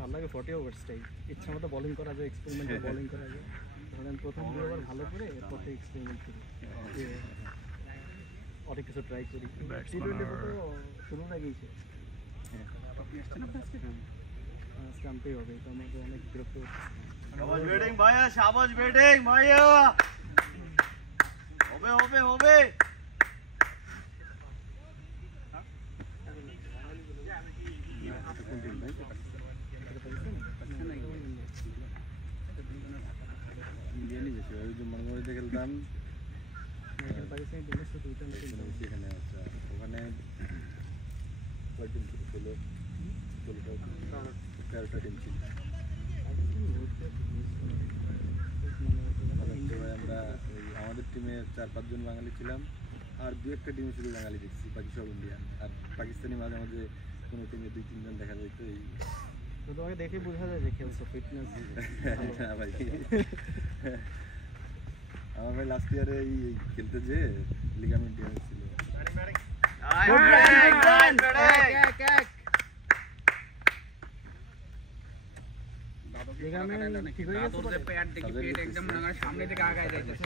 ভালো লাগে 40 ওভারসটাই ইচ্ছা মতো বোলিং করা যায়, এক্সপেরিমেন্টাল বোলিং করা যায়। ধরেন প্রথম 2 ওভার ভালো করে এরপর এক্সপেরিমেন্ট করি, অনেক কিছু ট্রাই করি। টি-20 তো শুরু লাগিয়েছে, আজকে আনতেই হবে, এটা আমাকে অনেক বিরক্ত হচ্ছে। শাবাশ ব্যাটিং ভাইয়া, শাবাশ ব্যাটিং ভাইয়া, হবে হবে হবে। আমাদের টিমে 4-5 জন বাঙালি ছিলাম, আর 2-1টা টিমে শুধু বাঙালি দেখছি, বাকি সব ইন্ডিয়ান। আর পাকিস্তানি মাঝে মাঝে কোনো টিমে 2-3 জন দেখা যায়। তো এই তোমাকে দেখে বোঝা যায় যে খেলছো, ফিটনেস। ভাই আমার ভাই লাস্ট ইয়ারে এই খেলতে যে লিগামেন্ট ড্যামেজ ছিল। ঠিক হয়ে গেছে, পেট দেখি পেট একদম সামনে থেকে আগায় যাইতেছে।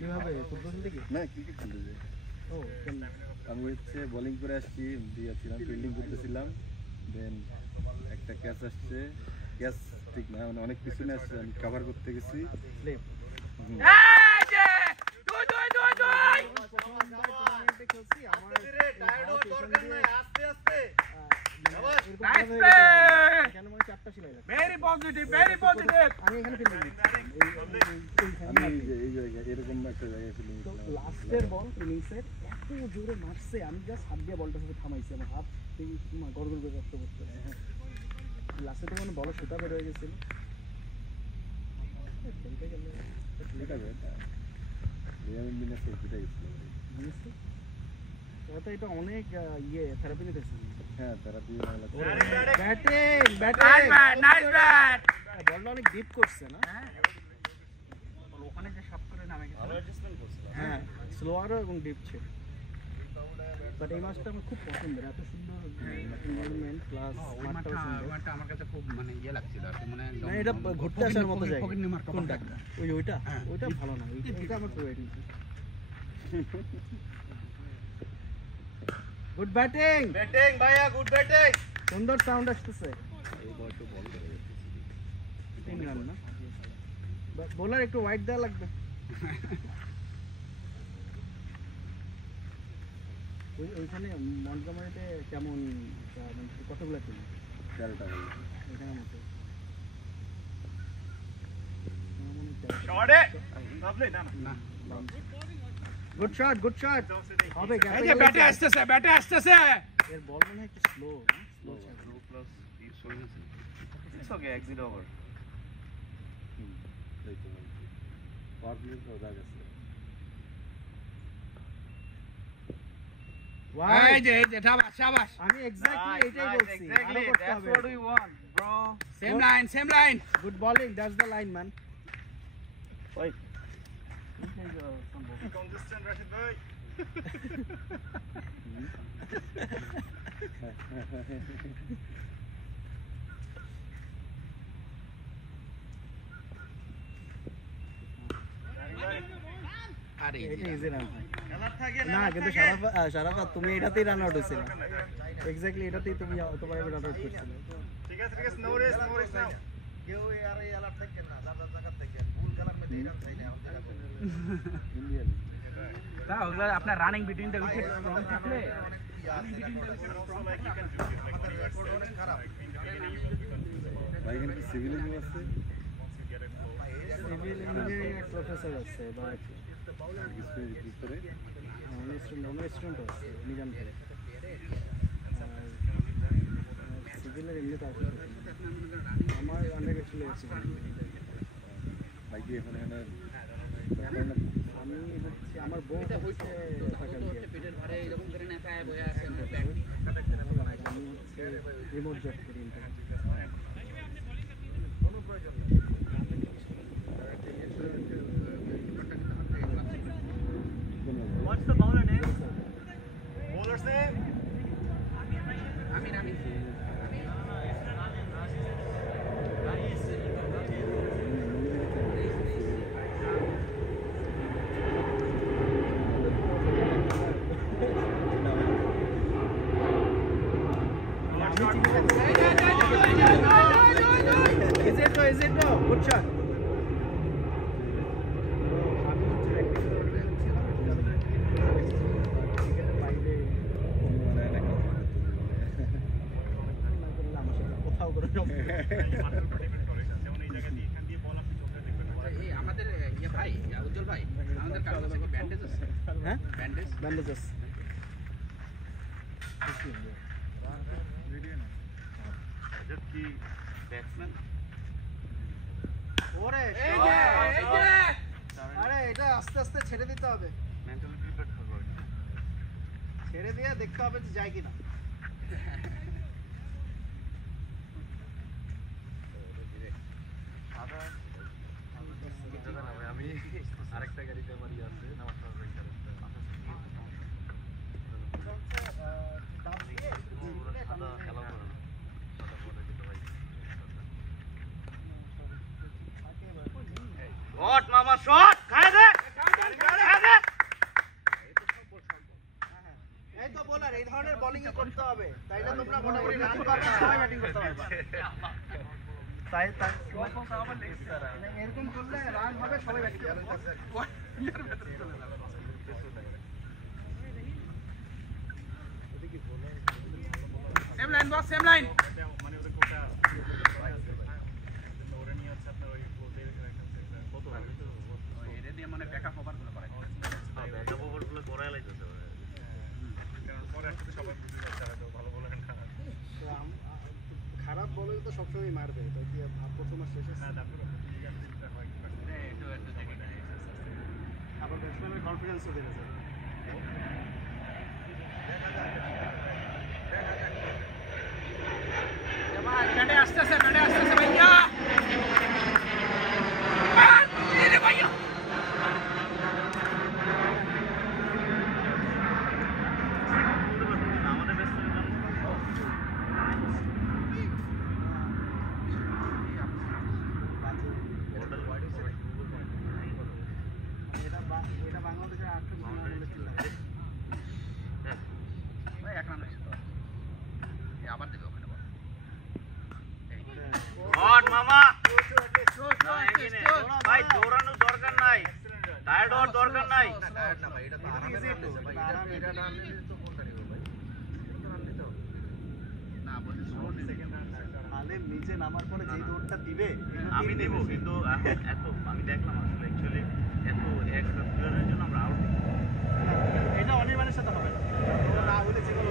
কিভাবে ফুটবল খেলতে কি? না, ক্রিকেট খেলতে যে। ও কেন? আমি হচ্ছে বোলিং করে আসছি, দিয়েছিলাম, ফিল্ডিং করতেছিলাম, দেন একটা ক্যাচ আসছে, ক্যাচ ঠিক না, মানে অনেক পিছনে আসছে, আমি কভার করতে গেছি। লাস্টের বল ইনিংসের এত জোরে মারছে, আমি জাস্ট হাত দিয়ে বলটা সাথে থামাইছি, আমার হাত গড়গড় করে রক্ত করতে। লাস্টে তো মানে বল সুতা বের হয়ে গেছিল। খেলতে গেলে এটা অনেক ইয়ে থেরাপি নিতেছে। হ্যাঁ, therapy. Batting batting nice bat, বলটা অনেক ডিপ করছে না? ওখানে যে শট করে নামে গেছে, ভালো অ্যাডজাস্টমেন্ট করছিল। হ্যাঁ, স্লোয়ারও এবং ডিপ ছিল। বাট এই মাছটা আমার খুব পছন্দের, এত সুন্দর এনভায়রনমেন্ট প্লাস মাঠটাও সুন্দর। মাঠটা আমার কাছে খুব মানে ইয়ে লাগছিল আর কি, মানে একদম না, এটা ঘুরতে আসার মতো জায়গা। কোনটা? ওইটা ওইটা ভালো না, ওইটা আমার ফেভারিট। গুড ব্যাটিং ব্যাটিং ভাইয়া, গুড ব্যাটিং। সুন্দর সাউন্ড আসতেছে। তিন রান না, বোলার একটু ওয়াইড দেওয়া লাগবে। ওইখানে মন্টগোমারিতে কেমন কতগুলো টিম? 13টা। এখানে মতো শটে লাভলি, না না গুড শট, গুড শট হবে। এই যে ব্যাটে আসতেছে, ব্যাটে আসতেছে। এর বল মনে হয় একটু slow, slow plus is showing it's okay, exit over. Power play তো দাগ আছে। এই যে শাবাশ শাবাশ, আমি এক্স্যাক্টলি এটাই বলছি, exactly that's what we want bro. Same line same line. Good bowling, that's the line man. ভাই কনসিস্টেন্ট রাশিদ ভাই। আরে এটা ইজি রান খেলার থাকে না, কিন্তু শারাফাত তুমি এটাতেই রান আউট হয়েছিল। এক্স্যাক্টলি এটাতেই তুমি তোমার রান আউট করছিলে। ঠিক আছে, ঠিক আছে, নো রেস, নো রেস নাও। কেউ আর এই আলার থেকে না, যার যার জায়গা থেকে ফুল খেলার মধ্যে এই রান চাই না আমার জায়গা থেকে। ইন্ডিয়ান তা ওগুলা আপনার running between the wicket strong থাকলে আমাদের রেকর্ড অনেক খারাপ। ভাই, এখানে কি সিভিল ইঞ্জিন আছে? সিভিল ইঞ্জিনিয়ারিং এর প্রফেসর আছে বা ভিতরে স্টুডেন্ট আছে নিজাম থেকে। সিভিলের এমনিতে আছে, আমার আন্ডারগ্রেড ছিল সিভিল। ভাই কি এখন এখানে আমি হচ্ছে আমার বউ হচ্ছে পেটের ভারে এরকম করে নেকায় বয়ে আছে আমি হচ্ছে রিমোট জব করি। কোনো প্রয়োজন নেই। What's the bowler name? Is it no? Good shot. কোথাও করে আমাদের ইয়ে ভাই উজ্জ্বল ভাই আমাদের কারো কাছে কি ব্যান্ডেজ আছে? হ্যাঁ ব্যান্ডেজ ব্যান্ডেজেস কি ব্যাটসম্যান ওরে আরে এটা আস্তে আস্তে ছেড়ে দিতে হবে মেন্টালি প্রিপেয়ার থাকবে ছেড়ে দিয়ে দেখতে হবে যে যায় কিনা আমি আরেকটা গাড়িতে আমার ইয়ে আছে নামাজটা খেলা করে শট মামা শট খায় দে খায় দে এই তো বোলার এই ধরনের বোলিং করতে হবে তাইলে তোমরা মোটামুটি রান পাবে সবাই ব্যাটিং করতে পারবে তাই তাই এরকম করলে রান হবে সবাই ব্যাটিং করতে সেম লাইন বস সেম লাইন মানে ওদের কোটা ওরা নিয়ে হচ্ছে আপনার ওই ফ্লোতে কত এটা দিয়ে মানে ব্যাকআপ ওভার গুলো করে ব্যাকআপ ওভারগুলো করাই লাইতেছে পরে আসতে সবাই বুঝে যাচ্ছে হয়তো ভালো বলে না খারাপ বলে তো সবসময় মারবে তো কি প্রথম আর শেষে না তারপরে আবার ব্যাটসম্যানের কনফিডেন্সও বেড়ে যায় ব্যাটে আসতেছে ভাইয়া ভাইয়া আমাদের এটা বাংলাদেশের 8 ভাই এক রান হয়েছে তো আবার দেবে ওখানে বল শট মামা না এখানে ভাই দৌড়ানোর দরকার নাই টায়ার্ড হওয়ার দরকার নাই টায়ার্ড না ভাই এটা তো আরামে রান দিছে ভাই এটা রান দিলে তো কোনটা নিব ভাই রান দিতে হবে না বলছি আলেম নিচে নামার পরে যে দৌড়টা দিবে আমি দেব কিন্তু এত আমি দেখলাম আসলে অ্যাকচুয়ালি এত এক প্লেয়ারের জন্য আমরা আউট এটা অনির্বাণের সাথে হবে না না হলে যে কোনো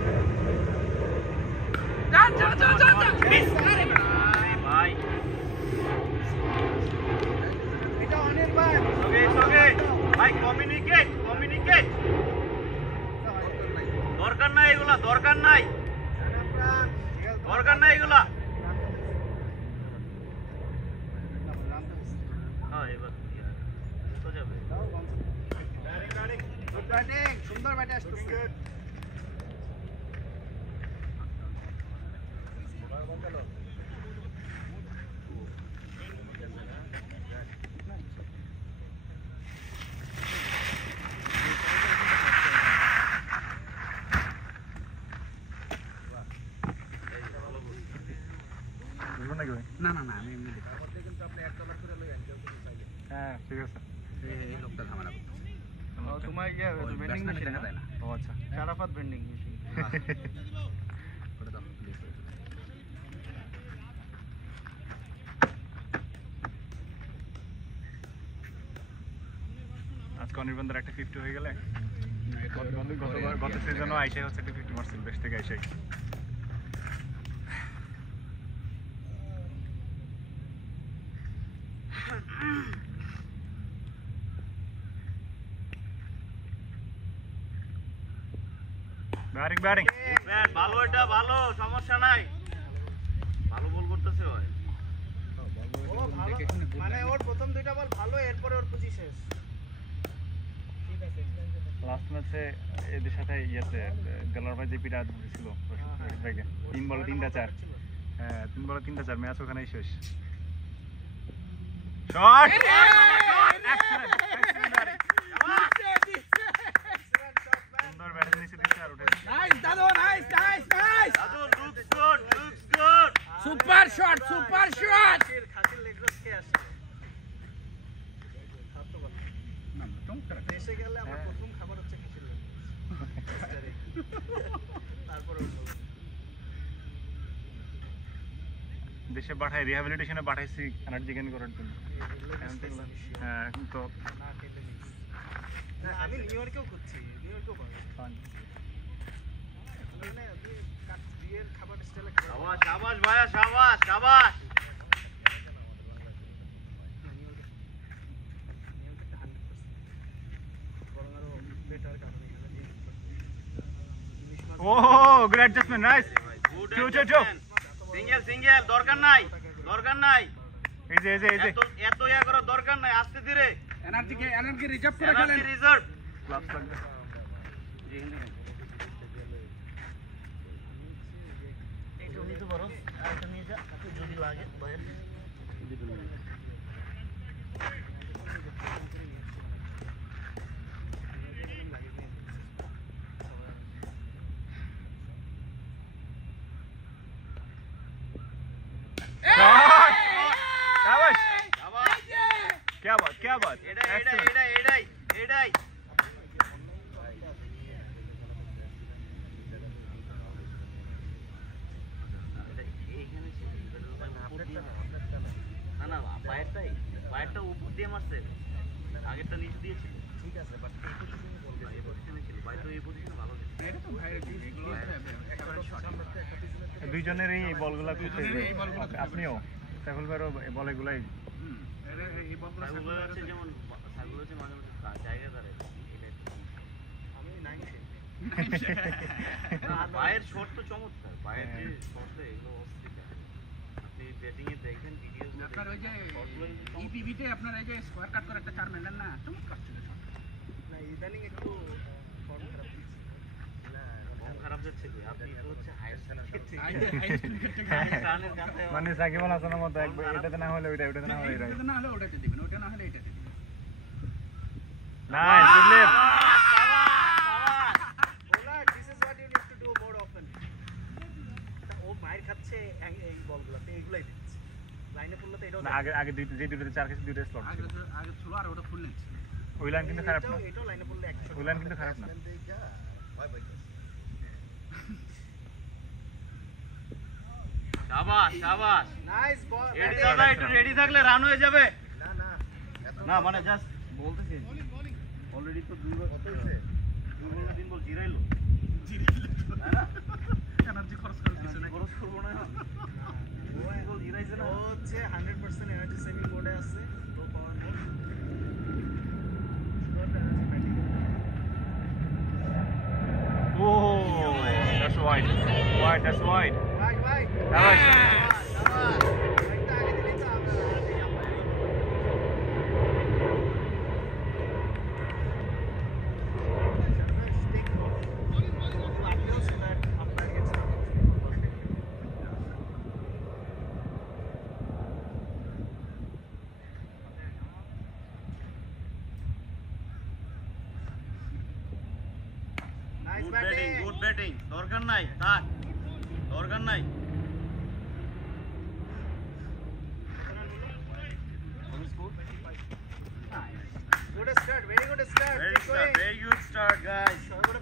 যা মিস আরে ভাই এটা অনির্বাণ ওকে ভাই কমিউনিকেট দরকার নাই এগুলা দরকার নাই এগুলা হ্যাঁ এবার তো যাবে গুড ব্যাটিং সুন্দর ব্যাটে আসতেছে না আমি এমনি দেখি তার মধ্যে কিন্তু আপনি $1 করে লইয়েন কেউ কিছু চাইলে হ্যাঁ ঠিক আছে এই লোকটা ঝামেলা করতেছে তোমার কি ভেন্ডিং মেশিন দেখা যায় না ও আচ্ছা শারাফাত ভেন্ডিং মেশিন করে দাও প্লিজ আজকে অনির্বাণদের একটা 50 হয়ে গেলে গত সিজনও আইসাই হচ্ছে একটা 50 মারছিল বেশ থেকে আইসাই ব্যাটিং ভালো এটা ভালো সমস্যা নাই ভালো বল করতেছে ভাই ও ভালো মানে ওর প্রথম দুইটা বল ভালো এরপরে ওর পুঁজি শেষ ঠিক আছে লাস্ট ম্যাচে এদের সাথে ইয়েতে দেলোয়ার ভাই যে পিটা দিছিল ভাইকে 3 বলে 3টা 4 হ্যাঁ 3 বলে 3টা 4 ম্যাচ ওখানেই শেষ শট সুন্দর ব্যাটিং নিচে দিচ্ছে আর উঠে নাইস দাদু নাইস নাইস নাইস দাদু looks good সুপার শট খাসির লেগ রোস্ট খেয়ে আসছে না চমৎকার দেশে গেলে আমার প্রথম খাবার হচ্ছে খাসির লেগ তারপরে দেশে পাঠাই রিহ্যাবিলিটেশনে পাঠাইছি এনার্জি গেইন করার জন্য হ্যাঁ এখন তো না খেলে না আমি নিউ ইয়র্কেও করছি নিউ ইয়র্কেও পাবো মানে বিয়ের খাবার স্টাইলে শাবাশ শাবাশ ভাইয়া শাবাশ শাবাশ ও গুড অ্যাডজাস্টমেন্ট নাইস গুড চো সিঙ্গেল দরকার নাই এই যে এত ইয়া করার দরকার নাই আস্তে ধীরে এনার্জি রিজার্ভ করে খেলেন রিজার্ভ ক্লাবস লাগবে এইটা নিতে পারো আর এটা নিয়ে যা যদি লাগে বাইরে শাবাশ শাবাশ क्या बात এটাই না পায়েরটা উপর দিয়ে মারছে আগেরটা নিচে দিয়েছিল ঠিক আছে বাট এই পজিশনে ছিল ভাই তো এই পজিশনে ভালো এটা তো ভাইয়ের এগুলো একেবারে শট দুইজনের এই বলগুলা খুঁজে আপনিও সাইফুল ভাইয়েরও এই বলগুলাই এই বলগুলো সাইগুলো আছে যেমন সাইগুলো আছে মাঝে মাঝে জায়গা ধরে আমি নাইনশে পায়ের শট তো চমৎকার পায়ের যে শটটা এগুলো অস্থির আপনি ব্যাটিং এ দেখেন ভিডিও আপনার ওই যে ইপিভিতে আপনার এই যে স্কোয়ার কাট করে একটা 4 মেলেন না চমৎকার ছিল না ইদানিং একটু ফর্ম খারাপ খারাপ যাচ্ছে কি আপনি তো হচ্ছে মানে সাকিব আল হাসানের মতো একবার এটাতে না হলে ওইটাতে না হলে এটা না হলে ওটাতে দিবেন ওটা না হলে এটাতে দিবেন nice good lift Ola this is what you need to do more often ও মাইর খাচ্ছে এই বলগুলোতে এইগুলাই দিচ্ছে লাইনে পড়লে তো এটাও না আগে যে দুটোতে চার কেজি দুটো স্লট ছিল আগে ছিল আর ওটা ফুল নিচ্ছে ওই লাইন কিন্তু খারাপ না এটাও লাইনে পড়লে 100 ওই লাইন কিন্তু খারাপ না শাবাশ নাইস বল রেডি দাদা একটু রেডি থাকলে রান হয়ে যাবে না না মানে জাস্ট বলতেছি অলরেডি তো দুই বল তিন বল জিরাইলো এনার্জি খরচ করে দিচ্ছে না খরচ করবো না বল জিরাইছে না ও হচ্ছে 100% এনার্জি সেভিং মোডে আছে low power mode Oh, that's wide. That's wide. ভাই Shabash. একটা আগে দিলে তো গুড ব্যাটিং দরকার নাই থাক দরকার নাই Good start, very good start. Very Keep going. good start, guys. সর্বদা